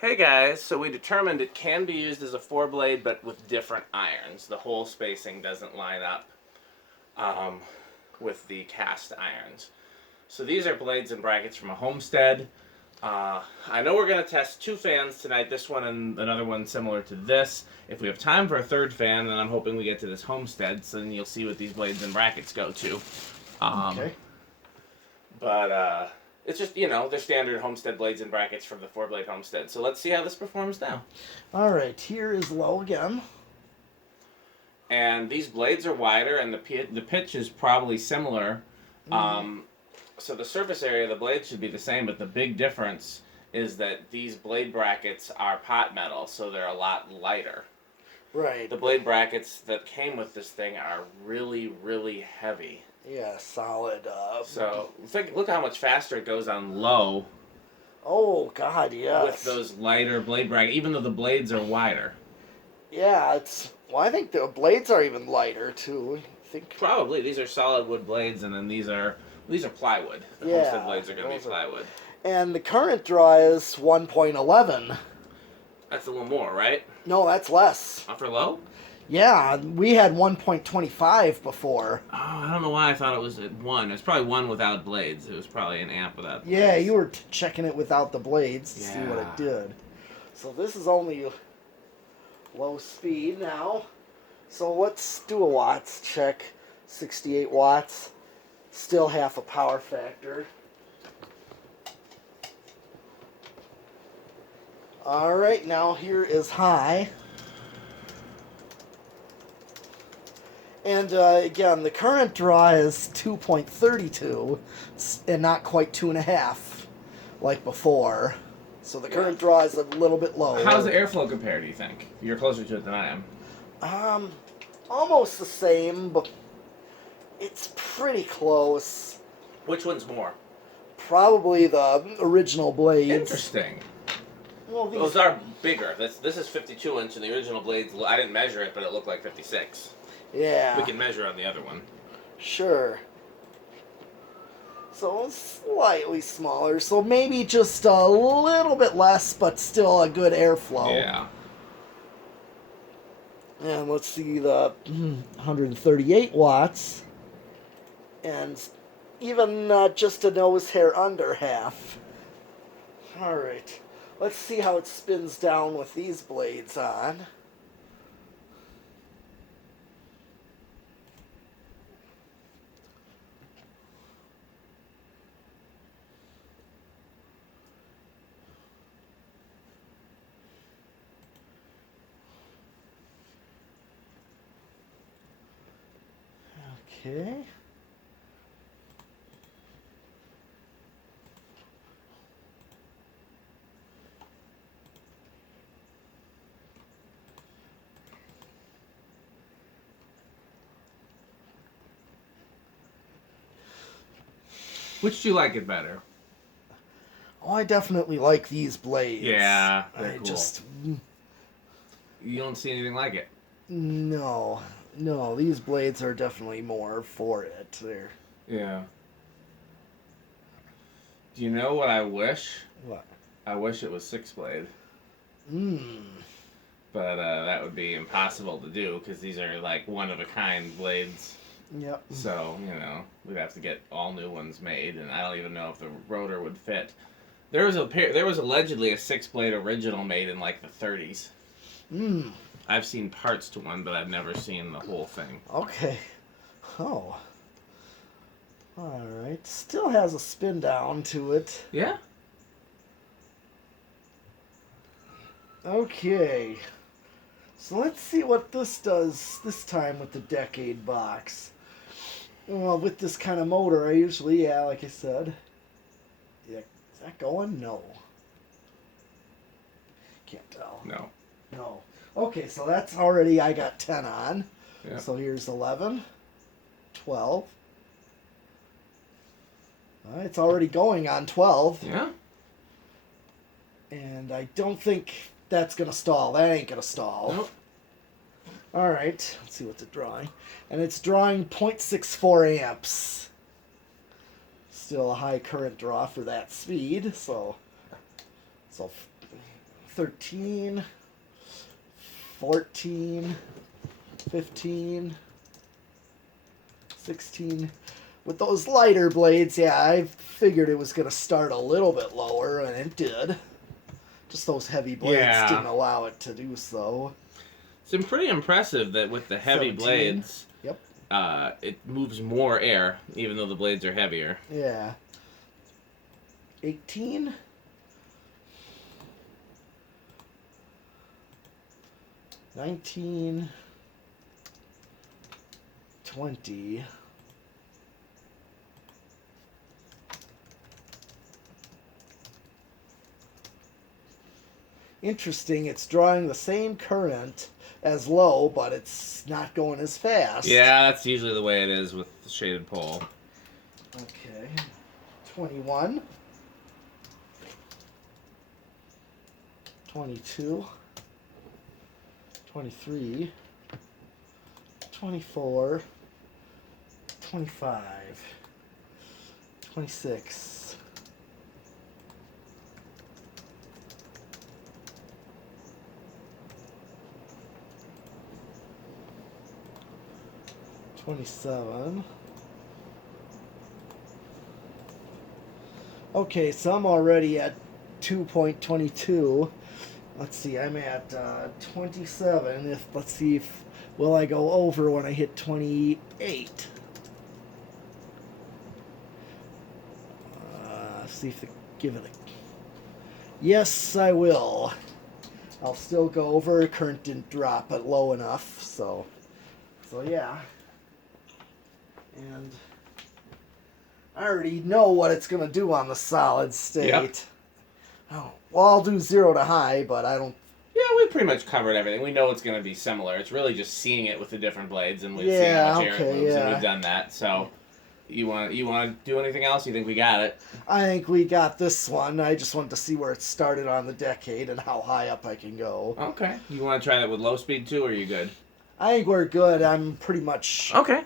Hey guys, so we determined it can be used as a 4-blade but with different irons. The hole spacing doesn't line up with the cast irons. So these are blades and brackets from a homestead. I know we're going to test 2 fans tonight, this one and another one similar to this. If we have time for a 3rd fan, then I'm hoping we get to this homestead, so then you'll see what these blades and brackets go to. Okay. But it's just, they're standard homestead blades and brackets from the 4-blade homestead. So let's see how this performs now. All right, here is low again. And these blades are wider, and the pitch is probably similar. So the surface area of the blade should be the same, but the big difference is that these blade brackets are pot metal, so they're a lot lighter. Right. The blade brackets that came with this thing are really, really heavy. Yeah, solid. So look how much faster it goes on low. Oh God, yes. With those lighter blade brackets, even though the blades are wider. Yeah, well, I think the blades are even lighter too. I think Probably these are solid wood blades, and then these are plywood. The homestead blades are going to be plywood. And the current draw is 1.11. That's a little more, right? No, that's less. For low? Yeah, we had 1.25 before. Oh, I don't know why I thought it was at 1. It's probably 1 without blades. It was probably an amp without blades. Yeah, you were checking it without the blades to see what Yeah. it did. So this is only low speed now. So let's do a watts check. 68 watts. Still half a power factor. Alright, now here is high. And again, the current draw is 2.32 and not quite 2.5 like before. So the current draw is a little bit lower. How's the airflow compare, do you think? You're closer to it than I am. Almost the same, but it's pretty close. Which one's more? Probably the original blades. Interesting. Well, Those are bigger. This is 52 inch, and the original blades, I didn't measure it, but it looked like 56. Yeah. We can measure on the other one. Sure. So slightly smaller, so maybe just a little bit less, but still a good airflow. Yeah. And let's see the 138 watts. And even just a nose hair under half. Alright. Let's see how it spins down with these blades on. Okay. Which do you like it better? Oh, I definitely like these blades. Yeah, they're cool. Just You don't see anything like it. no, these blades are definitely more for it. They're Yeah. Do you know what I wish? what? I wish it was 6-blade. But that would be impossible to do because these are like one-of-a-kind blades. Yep. So, we'd have to get all new ones made, and I don't even know if the rotor would fit. There was allegedly a 6-blade original made in like the 30s. I've seen parts to one, but I've never seen the whole thing. Okay. Oh. Alright. Still has a spin down to it. Yeah? Okay. So let's see what this does this time with the Decade box. Well, with this kind of motor, I usually, like I said. Yeah, is that going? No. Can't tell. No. No. Okay, so that's already, I got 10 on. Yeah. So here's 11, 12. It's already going on 12. Yeah? And I don't think that's going to stall. That ain't going to stall. Nope. Alright, let's see what's it drawing. And it's drawing 0.64 amps. Still a high current draw for that speed, so 13, 14, 15, 16. With those lighter blades, yeah, I figured it was going to start a little bit lower, and it did. Just those heavy blades didn't allow it to do so. It's pretty impressive that with the heavy 17. blades, Yep. It moves more air, even though the blades are heavier. Yeah. 18. 19. 20. Interesting, it's drawing the same current as low, but it's not going as fast. Yeah, that's usually the way it is with the shaded pole. Okay. 21. 22. 23. 24. 25. 26. 27. Okay, so I'm already at 2.22. Let's see, I'm at 27. Let's see if will I go over when I hit 28. See if they give it a. Yes, I will. I'll still go over. Current didn't drop it low enough, so yeah. And I already know what it's going to do on the solid state. Yep. Oh, well, I'll do 0 to high, but I don't... Yeah, we pretty much covered everything. We know it's going to be similar. It's really just seeing it with the different blades, and we've seen how much air it moves, and we've done that. So, you want to do anything else? You think we got it? I think we got this one. I just wanted to see where it started on the decade and how high up I can go. Okay. You want to try that with low speed, too, or are you good? I think we're good. I'm pretty much... Okay.